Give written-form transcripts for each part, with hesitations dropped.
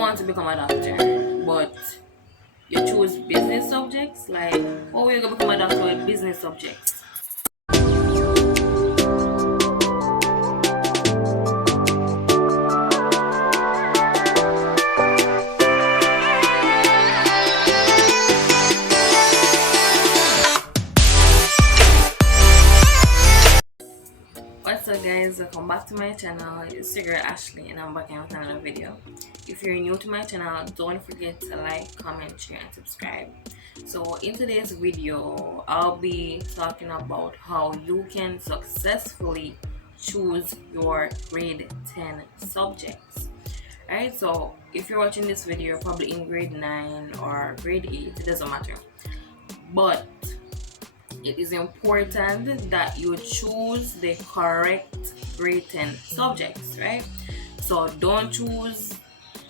want to become a doctor, but you choose business subjects. Like, how are you gonna become a doctor with business subjects? What's up guys, welcome back to my channel. It's your girl Ashley and I'm back with another video. If you're new to my channel, don't forget to like, comment, share and subscribe. So in today's video, I'll be talking about how you can successfully choose your grade 10 subjects. Alright, so if you're watching this video, you're probably in grade 9 or grade 8, it doesn't matter. But it is important that you choose the correct grade 10 subjects, right? So don't choose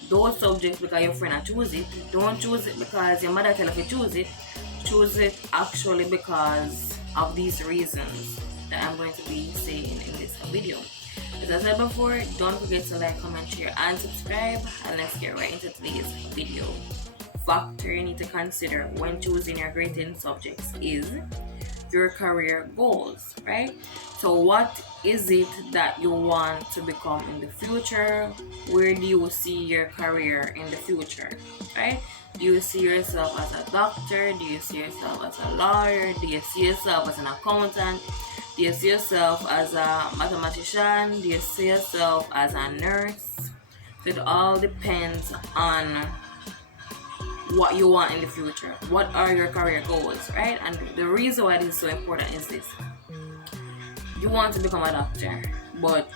those subjects because your friend choose it. Don't choose it because your mother tell you to choose it. Choose it actually because of these reasons that I'm going to be saying in this video. As I said before, don't forget to like, comment, share and subscribe, and let's get right into today's video. Factor you need to consider when choosing your grade 10 subjects is your career goals, right? So what is it that you want to become in the future? Where do you see your career in the future, right? Do you see yourself as a doctor? Do you see yourself as a lawyer? Do you see yourself as an accountant? Do you see yourself as a mathematician? Do you see yourself as a nurse? So it all depends on what you want in the future. What are your career goals, right? And the reason why this is so important is this: you want to become a doctor, but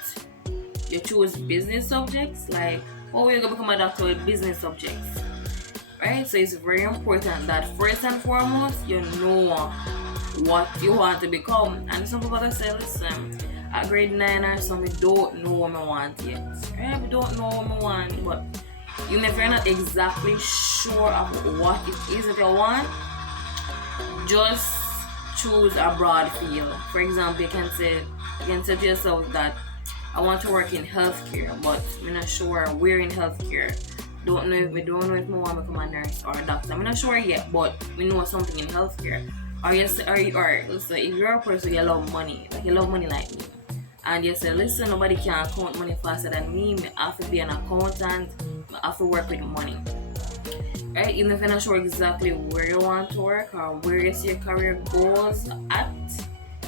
you choose business subjects. Like, how are you gonna become a doctor with business subjects, right? So it's very important that first and foremost you know what you want to become. And some people say, listen, at grade 9 or something, we don't know what I want yet, right? We don't know what I want, but even if you're not exactly sure of what it is that you want, just choose a broad field. For example, you can say to yourself that I want to work in healthcare, but I'm not sure where in healthcare. We don't know if I want to become a nurse or a doctor. I'm not sure yet, but we know something in healthcare. Or listen, if you're a person you love money, like you love money like me, and you say, listen, nobody can count money faster than me. I have to be an accountant. I have to work with money, right? Even if you're not sure exactly where you want to work or where you see your career goals at,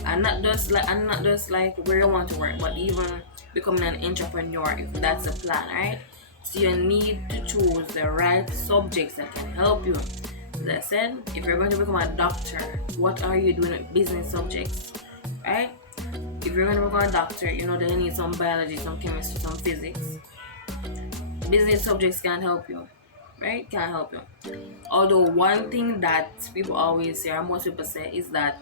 and not just like where you want to work, but even becoming an entrepreneur, if that's the plan, right? So you need to choose the right subjects that can help you. As I said, if you're going to become a doctor, what are you doing with business subjects, right? If you're going to become a doctor, you know that you need some biology, some chemistry, some physics. Business subjects can help you, right? Can help you. Although one thing that people always say, or most people say, is that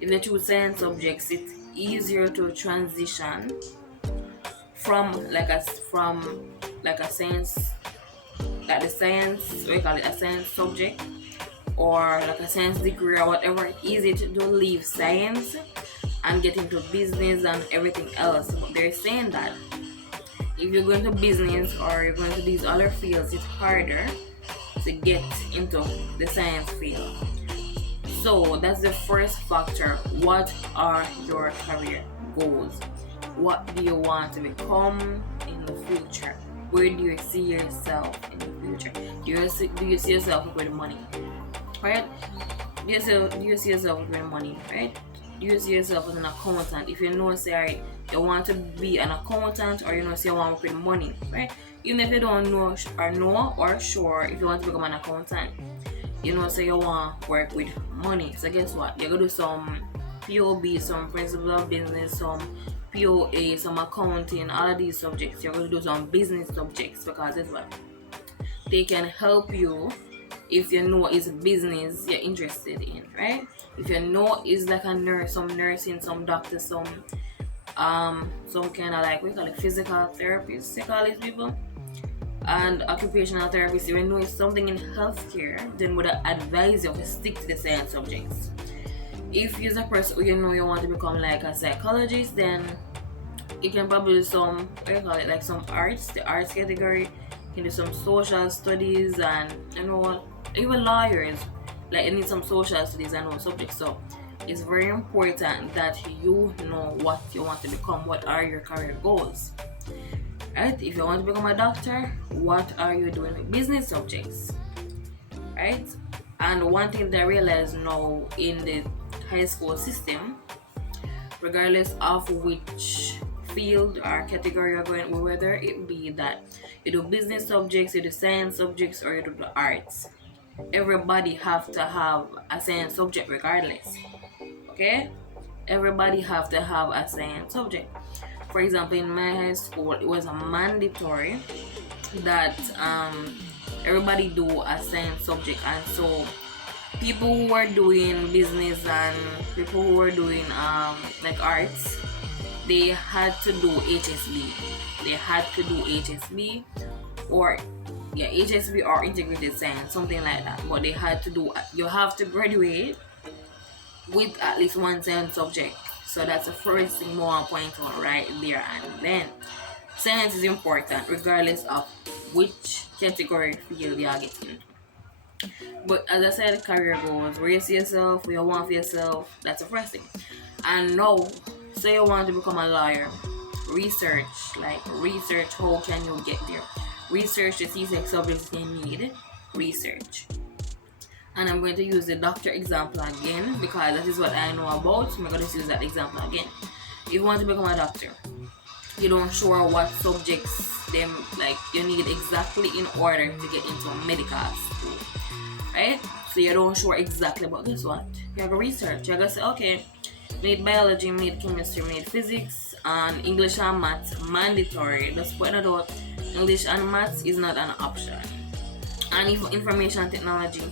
if you choose science subjects, it's easier to transition from a science, like the science, what you call it, a science subject, or like a science degree or whatever. It's easy to leave science and get into business and everything else. But they're saying that if you're going to business or you're going to these other fields, it's harder to get into the science field. So that's the first factor. What are your career goals? What do you want to become in the future? Where do you see yourself in the future? Do you see yourself with money, right? Do you see yourself with money, right? Do you see yourself as an accountant? If you know, say, you want to be an accountant, or you know, say you want to work with money, right? Even if you don't know or sure if you want to become an accountant, you know, say you want to work with money. So guess what? You're gonna do some POB, some principle of business, some POA, some accounting, all of these subjects. You're going to do some business subjects because that's what they can help you if you know it's business you're interested in, right? If you know it's like a nurse, some nursing, some doctor, some kind of like, we call it physical therapists, they call these people, and occupational therapists. If you know it's something in healthcare, then would advise you to stick to the science subjects. If you're a person who you know you want to become like a psychologist, then you can probably do some, what do you call it, like some arts, the arts category. You can do some social studies, and even lawyers, like, you need some social studies and all subjects. So it's very important that you know what you want to become. What are your career goals? Right? If you want to become a doctor, what are you doing with business subjects? Right? And one thing that I realize now in the high school system, regardless of which field or category you're going, whether it be that you do business subjects, you do science subjects, or you do the arts, everybody have to have a science subject regardless. Okay? Everybody have to have a science subject. For example, in my high school, it was a mandatory that everybody do a science subject, and so people who were doing business and people who were doing like arts, they had to do HSB. They had to do HSB or HSB or integrated science, something like that. But they had to do. You have to graduate with at least one science subject. So that's the first thing more point out right there. And then science is important regardless of which category field you are getting. But as I said, career goals, where you see yourself, where you want for yourself, that's the first thing. And now, say you want to become a lawyer, research how can you get there. Research the CSEC subjects you need, research. And I'm going to use the doctor example again because that is what I know about. So I'm going to use that example again. If you want to become a doctor, you don't sure what subjects you need exactly in order to get into a medical school, right? So you don't sure exactly, but guess what? You have to research. You have to say, okay, we need biology, we need chemistry, we need physics, and English and maths mandatory. Just point it out, English and maths is not an option. And if information technology,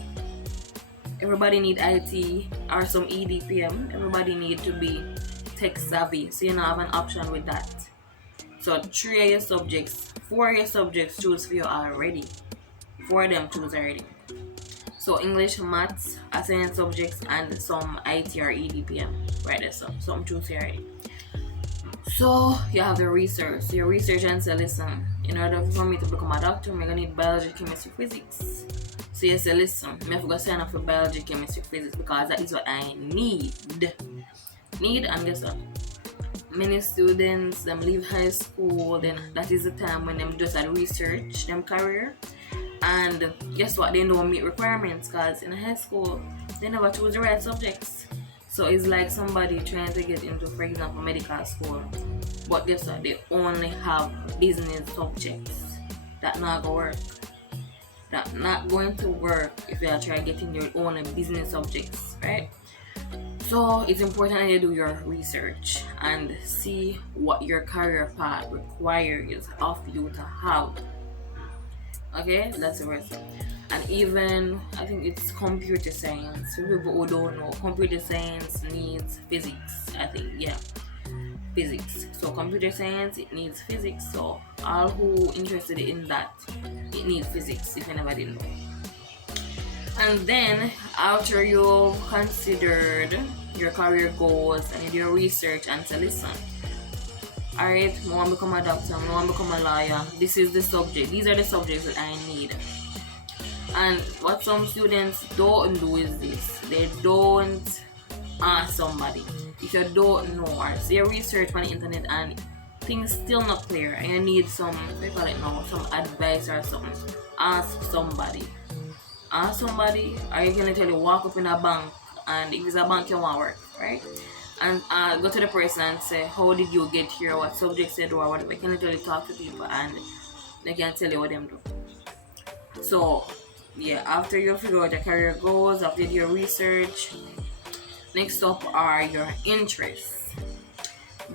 everybody need IT or some EDPM. Everybody need to be tech savvy, so you don't have an option with that. So 3 of your subjects, 4 of your subjects choose for you already. 4 of them choose already. So English, maths, science subjects, and some IT or EDPM. Right there, so some choose here already. So you have the research. So you research and say, listen, in order for me to become a doctor, I'm gonna need biology, chemistry, physics. So you say, listen, I have to sign up for biology, chemistry, physics because that is what I need. And guess what? Many students, them leave high school, then that is the time when them just research them career. And guess what? They don't meet requirements because in high school, they never choose the right subjects. So it's like somebody trying to get into, for example, medical school. But guess what? They only have business subjects. That not gonna work. That not going to work if you are trying getting your own business subjects, right? So it's important that you do your research and see what your career path requires of you to have. Okay, that's the first thing. And even I think it's computer science. For people who don't know, computer science needs physics. I think, yeah, physics. So computer science, it needs physics. So all who interested in that, it needs physics. If you never did know. And then after you've considered your career goals and you do your research and say, listen, alright, I want to become a doctor, I want to become a lawyer, this is the subject, these are the subjects that I need. And what some students don't do is this, they don't ask somebody. If you don't know or say your research on the internet and things still not clear and you need some, some advice or something, ask somebody. Ask somebody, or you can tell you walk up in a bank, and if it's a bank you want to work, right? And go to the person and say, how did you get here, what subjects you do, or whatever. You can literally talk to people and they can tell you what them do. So yeah, after you figure out your career goals, after you do your research, next up are your interests.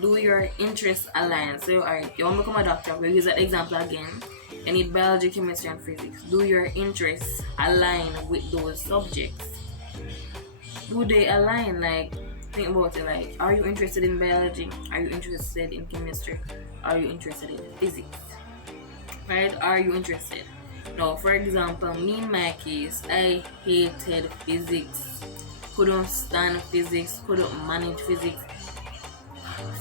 Do your interests align? So alright, you want to become a doctor, we'll use that example again. You need biology, chemistry, and physics. Do your interests align with those subjects? Do they align? Like, think about it. Like, are you interested in biology? Are you interested in chemistry? Are you interested in physics? Right? Are you interested? Now, for example, me in my case, I hated physics. Couldn't stand physics. Couldn't manage physics.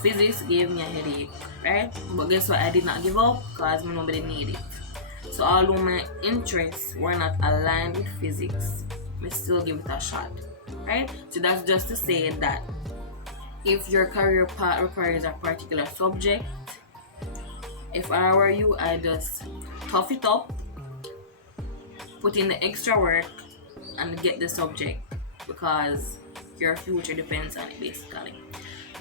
Physics gave me a headache, right? But guess what? I did not give up because nobody needed it. So although my interests were not aligned with physics, I still give it a shot, right? So that's just to say that if your career path requires a particular subject, if I were you, I just tough it up, put in the extra work, and get the subject, because your future depends on it basically.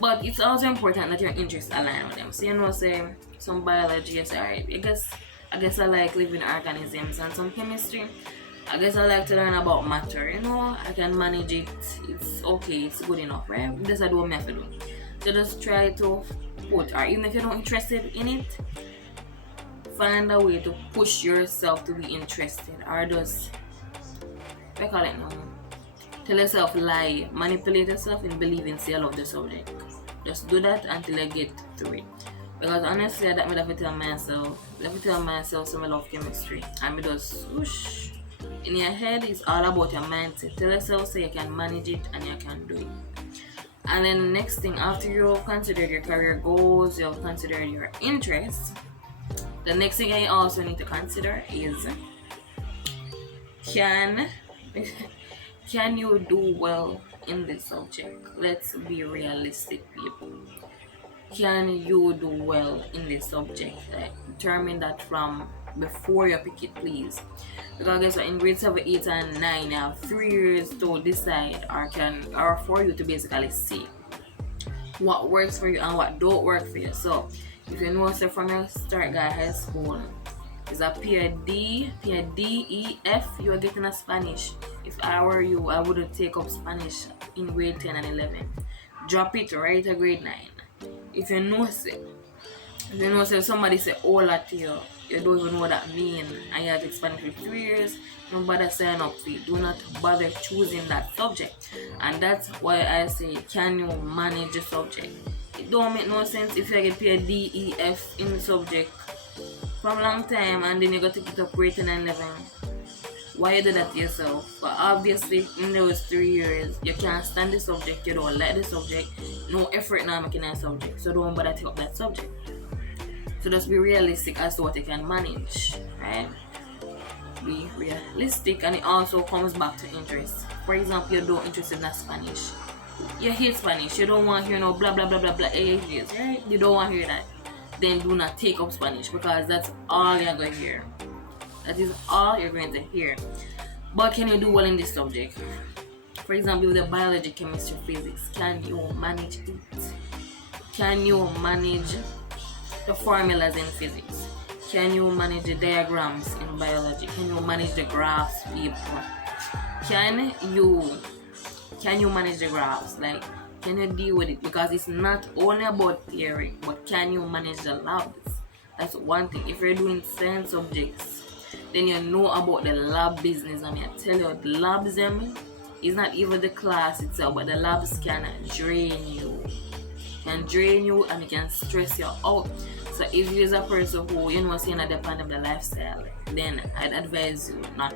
But it's also important that your interests align with them. So say some biology, you say, alright, I guess I like living organisms, and some chemistry, I guess I like to learn about matter, I can manage it, it's okay, it's good enough, right? That's what I have to do. So just try to put, or even if you're not interested in it, find a way to push yourself to be interested, or just, I call it now, tell yourself lie, manipulate yourself in believing say I love the subject. Just do that until I get through it. Because honestly, that I have to tell myself some I love chemistry. And I just whoosh. In your head, it's all about your mindset. Tell yourself so you can manage it and you can do it. And then the next thing, after you've considered your career goals, you've considered your interests, the next thing I also need to consider is can you do well in this subject? Let's be realistic, people. Can you do well in this subject? Determine that from before you pick it, please. Because guess what, in grade 7, 8, and 9, you have 3 years to decide, or for you to basically see what works for you and what don't work for you. So if you know, say from your start guy high school, it's a peer D, E, F, you're getting a Spanish. If I were you, I would take up Spanish in grade 10 and 11. Drop it right to grade 9. If you know say somebody say hola to you, you don't even know what that means, and you have to Spanish for 3 years, don't bother sign up for it. Do not bother choosing that subject. And that's why I say, can you manage the subject? It don't make no sense if you get paid D, E, F in the subject from a long time and then you got to get up grade 10 and 11. Why you do that to yourself? But obviously in those 3 years you can't stand the subject, you don't like the subject, no effort now making that subject, so don't bother take up that subject. So just be realistic as to what you can manage, right? Be realistic. And it also comes back to interest. For example, you don't interested in Spanish, you hate Spanish, you don't want to hear no blah blah blah blah blah AHs, right? You don't want to hear that. Then do not take up Spanish, because that's all you're going to hear. That is all you're going to hear. But can you do well in this subject? For example, with the biology, chemistry, physics, can you manage it? Can you manage the formulas in physics? Can you manage the diagrams in biology? Can you manage the graphs, people? Can you manage the graphs? Like, can you deal with it? Because it's not only about theory, but can you manage the labs? That's one thing. If you're doing science subjects, then you know about the lab business. I mean, I tell you, the labs, it's not even the class itself, but the labs can drain you. And it can stress you out. So if you're a person who, saying that depend on the lifestyle, then I'd advise you not.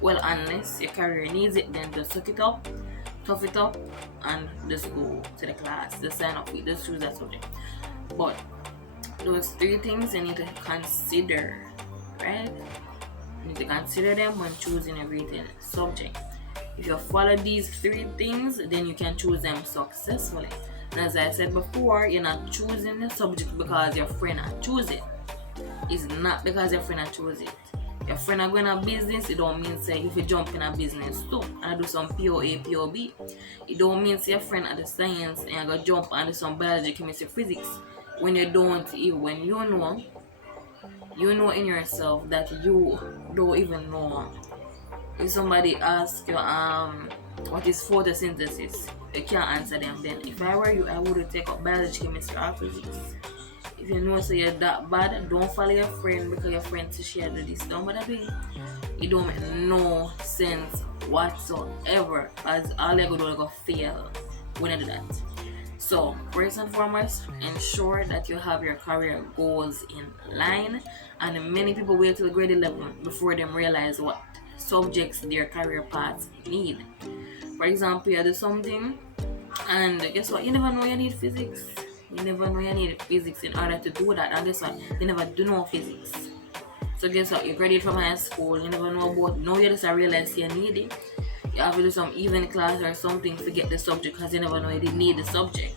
Well, unless your career needs it, then just suck it up, tough it up, and just go to the class, just sign up with, just choose that subject. But those 3 things you need to consider, right? You need to consider them when choosing a written subject. If you follow these 3 things, then you can choose them successfully. And as I said before, you're not choosing the subject because your friend choose it. It's not because your friend choose it. Your friend are going to business, it don't mean say if you jump in a business too and do some POA, POB, it don't mean say your friend at the science and you're going to jump and do some biology, chemistry, physics. When you don't, when you know in yourself that you don't even know. If somebody asks you what is photosynthesis, you can't answer them. Then if I were you, I would take up biology, chemistry, or physics. If you know so you're that bad, don't follow your friend because your friend says she do this. Don't bother doing. It don't make no sense whatsoever, as all you're going to go fail when you do that. So first and foremost, ensure that you have your career goals in line. And many people wait till grade 11 before they realize what subjects their career paths need. For example, you do something and guess what, you never know you need physics. You never know you need physics in order to do that, and guess what, you never do know physics. So guess what? You graduate from high school, you never know about it. Now you just realize you need it. You have to do some even class or something to get the subject because you never know you did need the subject.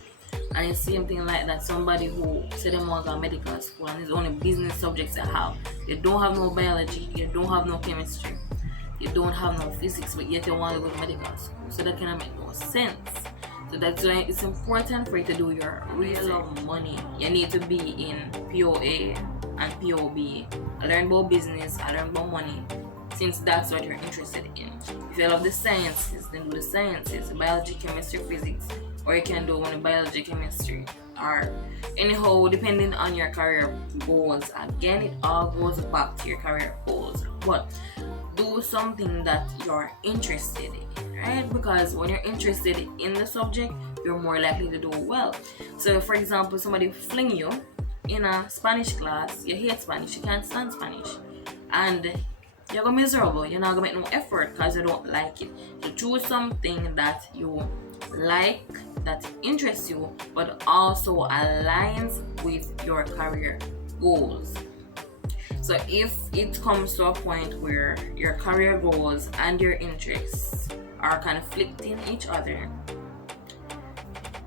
And it's same thing like that. Somebody who said they want to go to medical school and it's only business subjects they have. They don't have no biology, you don't have no chemistry, you don't have no physics, but yet you want to go to medical school. So that cannot make no sense. So that's why it's important for you to do your real money. You need to be in POA and POB. I learn about business, I learn about money, since that's what you're interested in. If you love the sciences, then do the sciences, biology, chemistry, physics, or you can do only biology, chemistry, or anyhow, depending on your career goals. Again, it all goes back to your career goals. But do something that you're interested in, right? Because when you're interested in the subject, you're more likely to do well. So, for example, somebody fling you in a Spanish class, you hate Spanish, you can't stand Spanish, and you're gonna be miserable. You're not gonna make no effort because you don't like it. So choose something that you like, that interests you, but also aligns with your career goals. So if it comes to a point where your career goals and your interests are conflicting each other,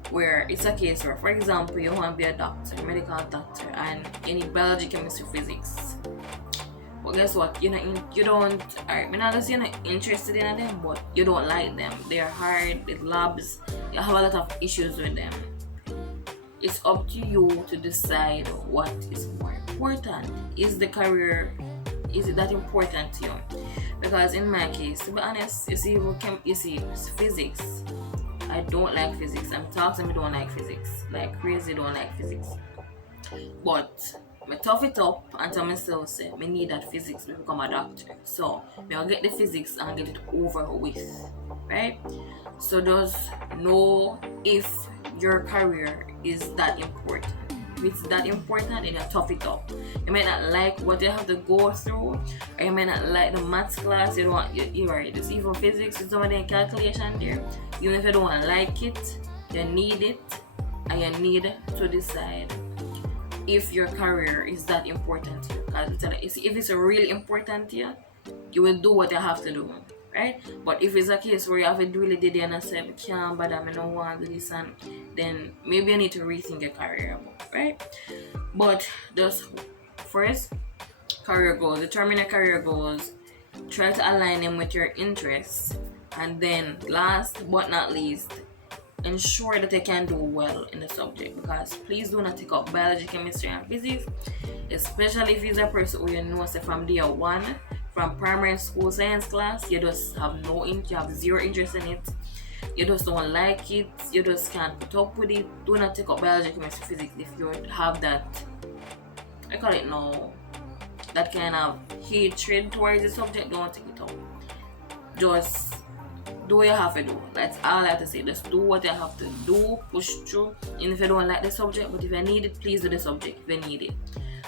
where it's a case where, for example, you want to be a doctor, medical doctor, and you need biology, chemistry, physics. But guess what? You're not interested in them, but you don't like them. They're hard, the labs, you have a lot of issues with them. It's up to you to decide what is more important. Is the career, is it that important to you? Because in my case, to be honest, you see physics. I don't like physics. I'm talking, I don't like physics. Like crazy, don't like physics. But I tough it up and tell myself, say, I need that physics to become a doctor. So, I'll get the physics and get it over with, right? So, just know if your career is that important. If it's that important, then you tough it up. You might not like what you have to go through, or you might not like the maths class. You don't want, you're right. Just even physics, it's somebody in calculation there. Even if you don't like it, you need it, and you need to decide if your career is that important to you. Because if it's really important to you, you will do what you have to do, right? But if it's a case where you have to really did it and say, I can't bother, I don't want to do this, and then maybe you need to rethink your career, right? But just first, career goals. Determine your career goals. Try to align them with your interests. And then last but not least, ensure that you can do well in the subject, because please do not take up biology, chemistry, and physics, especially if you're a person who you know, say from day one, from primary school science class, you just have you have zero interest in it, you just don't like it, you just can't put up with it. Do not take up biology, chemistry, physics if you have that, I call it now, that kind of hatred towards the subject. Don't take it up. Just do what you have to do. That's all I have to say. Just do what you have to do, push through. And if you don't like the subject, but if you need it, please do the subject if you need it.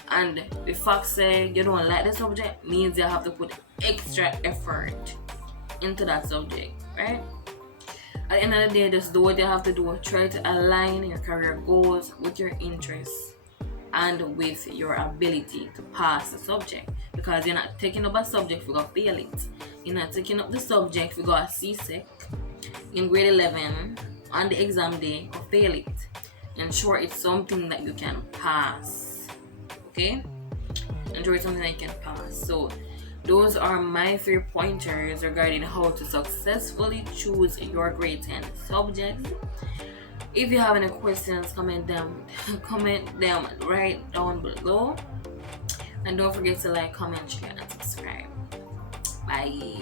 And the fact say you don't like the subject means you have to put extra effort into that subject, right? At the end of the day, just do what you have to do. Try to align your career goals with your interests and with your ability to pass the subject, because you're not taking up a subject if you got fail it. You're not taking up the subject if you got a CSEC in grade 11 on the exam day or fail it. Ensure it's something that you can pass. Okay? Ensure it's something that you can pass. So those are my 3 pointers regarding how to successfully choose your grade 10 subjects. If you have any questions, comment them right down below. And don't forget to like, comment, share, and subscribe. Bye.